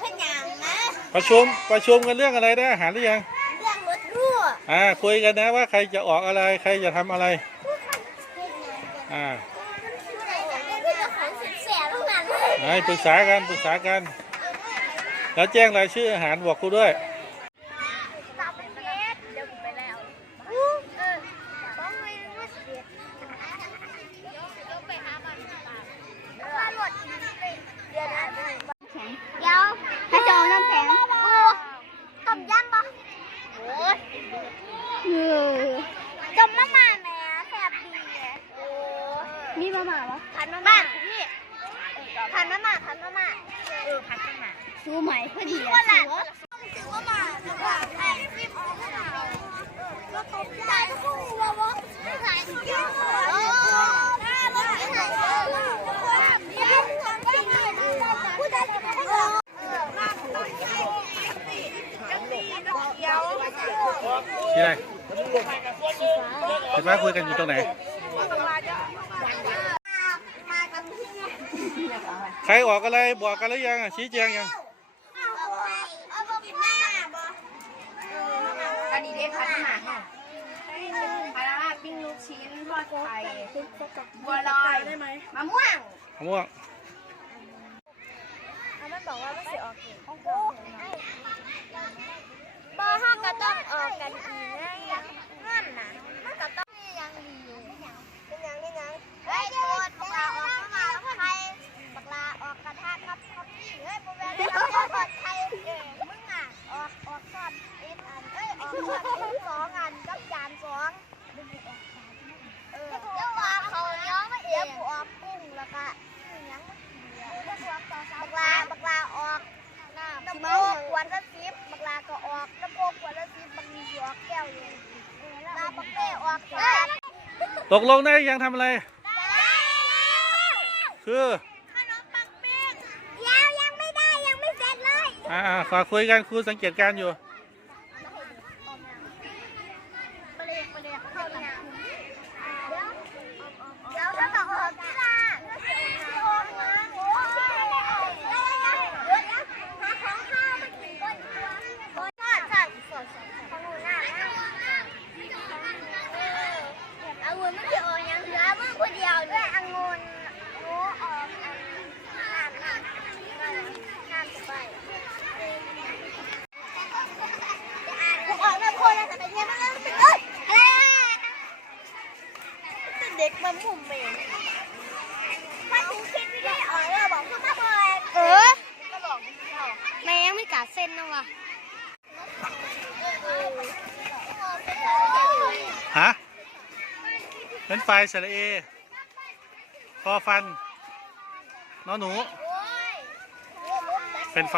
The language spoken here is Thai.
เป็นนะประชุมประชุมกันเรื่องอะไรได้อาหารหรือยังเรื่องรถรั่วอ่าคุยกันนะว่าใครจะออกอะไรใครจะทำอะไรอ่าที่จะของสิบแสนเท่านั้นให้ปรึกษากันปรึกษากัน แล้วแจ้งรายชื่ออาหารบอกกูด้วย ตามเป็นเย็ดเดี๋ยวไปแล้วเออสองไม่รู้สิเดี๋ยวไปหาบ้านบ้านรถเดี๋ยวนะแข็งเดี๋ยวถ้าจะเอาน้ำแข็งโอ้ต้มยำปะโอ้ยต้มมะม่าแม่แซ่บดีเลยโอ้ มีมาหมาวะ พันมะม่าพี่พันมะม่าพันมะม่าเออพันมะม่าซูใหม่พอดีชื่ออะว่าหลานซูอะชื่อว่ามาชื่อว่าไอ้รีบออกข่าวแล้วตบใจทุกคนว่าวะใส่ทุกอย่างโอ้ถ้ารถที่ไหนเออเดี๋ยวทำที่นี่ผู้ใดจะไม่ได้เออมาต้องใช้จังดีก็เขียวที่ไหนเห็นว่าคุยกันอยู่ตรงไหน มากันที่นี่ ใครออกอะไรบอกกันหรือยังอะชี้แจงยัง อันนี้ได้พันหนาค่ะพันหนาปิ้งลูกชิ้นทอดไข่บัวลอยได้ไหมมะม่วงมะม่วงมันบอกว่าไม่สิออกเองบ่ห้าก็ต้องออกกันอีกนะเงินน่ะมันก็ต้องยังดีเป็นยังเป็นยังเฮ้ยโดดบักลาออกมาแล้วใครบักลาออกกระทะกับกับพี่เฮ้ยบ่แม่นแล้วจะกดใครเอ้มึงอะออกออกซ่อนเอ็นอันเอ้ยออกซ่อนเอ็นสองอันกับจานสองเออเดี๋ยวว่าเขาเนี้ยมาเองเดี๋ยวกูออกกุ้งแล้วก็อีหยังบักลาบักลาออกน้ำโพกขวดละสิบบักลาก็ออกน้ำโพกขวดละสิบบักมีออกแก้วเลยลาบักเป้ออกจาน ตกลงได้ยังทำอะไร คือขนมปังปิ้งยังยังไม่ได้ยังไม่เสร็จเลยอ่าขอคุยกันครูสังเกตการณ์อยู่ เดี๋ยวถ้าต่อออกที่ลาที่ออกมาโอ้ยเดี๋ยวหาของข้าวมากินก่อนดีกว่าโอ้ยทอดทอดสดของหนูน่ะเอาเงินไม่เกี่ยวยังเหลือมึงคนเดียวด้วยอังุนโอ้ออกอันน้ำน้ำน้ำจะไป ผมออกแบบคนแล้วแต่เป็นยังไงบ้างเอ้ยอะไร เด็กมันมุ่มเมนมาถึงคลิปวิดีโอแล้วบอกขึ้นมาเบยเออก็บอกแม่ยังไม่กัดเส้นนะวะฮะเป็นไฟสระเอพอฟันน้อหนู เป็นไฟ